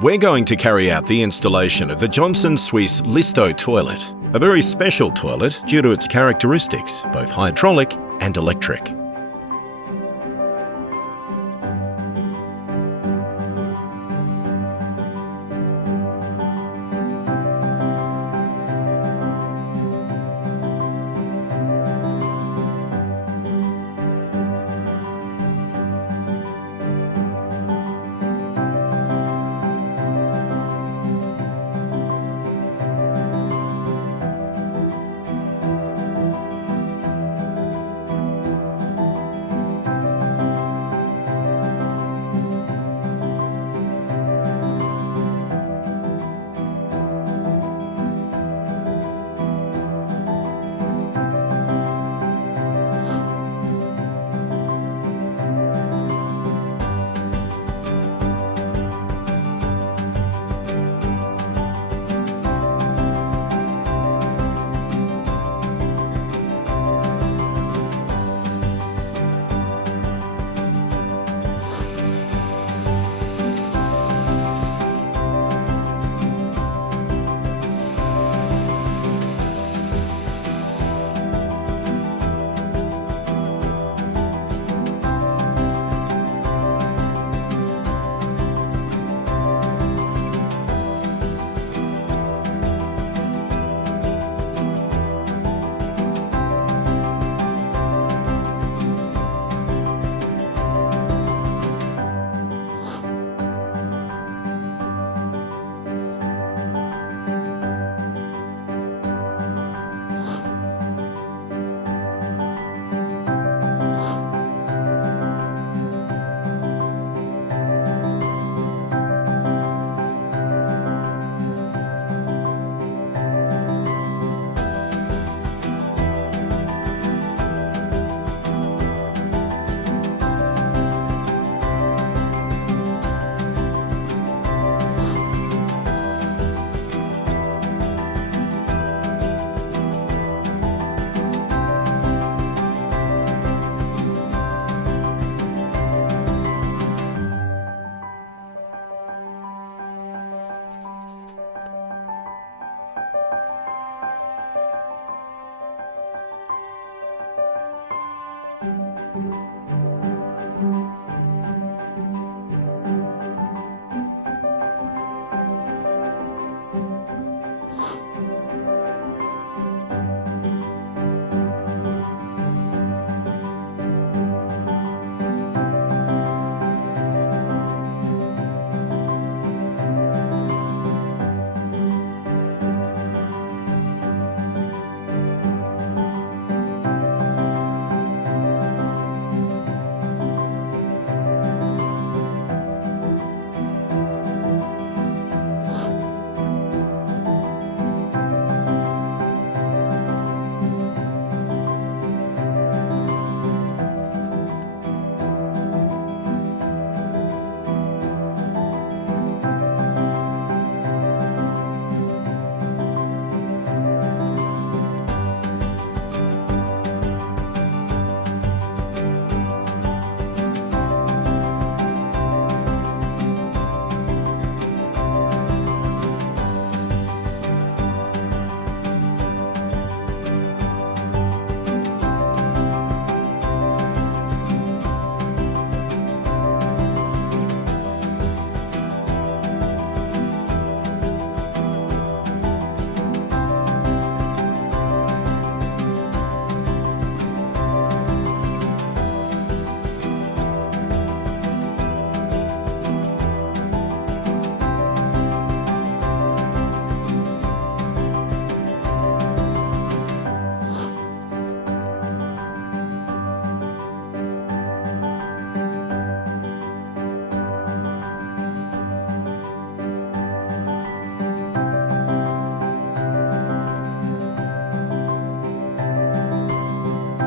We're going to carry out the installation of the Johnson Suisse Listo toilet, a very special toilet due to its characteristics, both hydraulic and electric.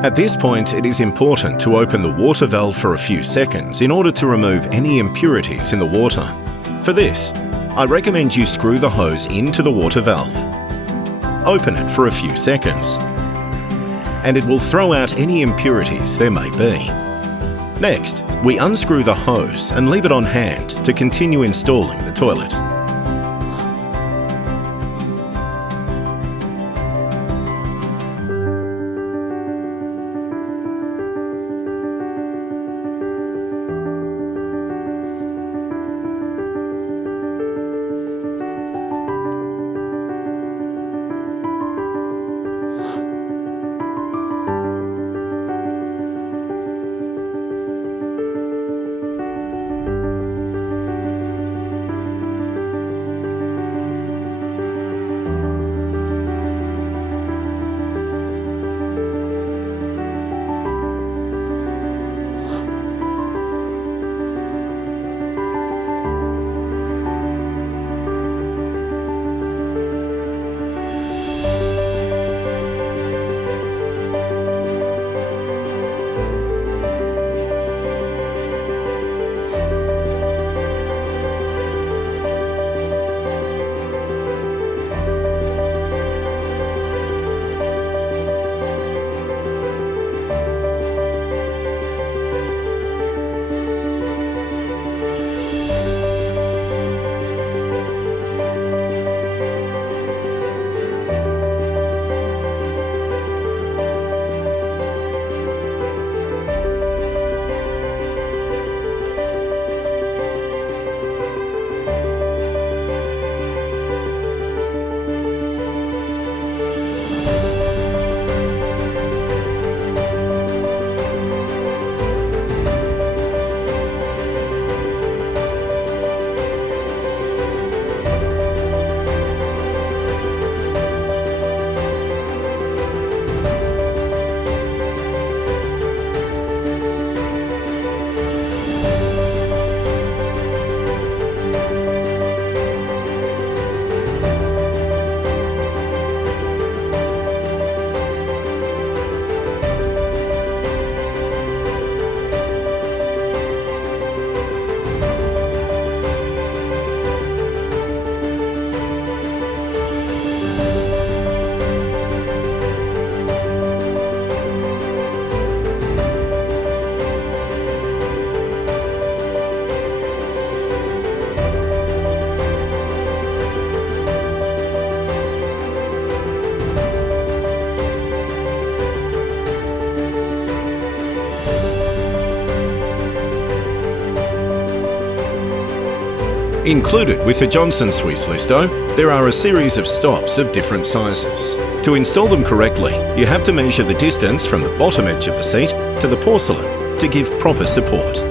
At this point, it is important to open the water valve for a few seconds in order to remove any impurities in the water. For this, I recommend you screw the hose into the water valve. Open it for a few seconds, and it will throw out any impurities there may be. Next, we unscrew the hose and leave it on hand to continue installing the toilet. Included with the Johnson Suisse Listo, there are a series of stops of different sizes. To install them correctly, you have to measure the distance from the bottom edge of the seat to the porcelain to give proper support.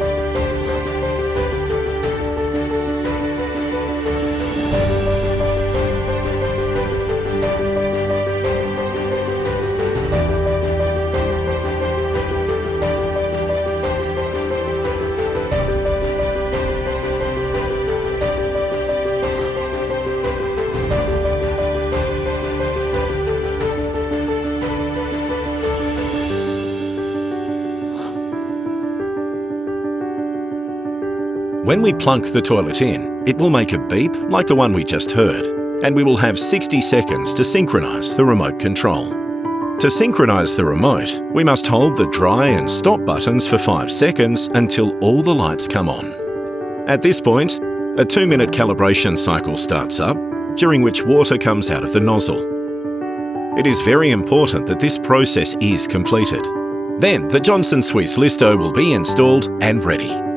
When we plunk the toilet in, it will make a beep like the one we just heard, and we will have 60 seconds to synchronise the remote control. To synchronise the remote, we must hold the dry and stop buttons for 5 seconds until all the lights come on. At this point, a 2-minute calibration cycle starts up, during which water comes out of the nozzle. It is very important that this process is completed. Then the Johnson Suisse Listo will be installed and ready.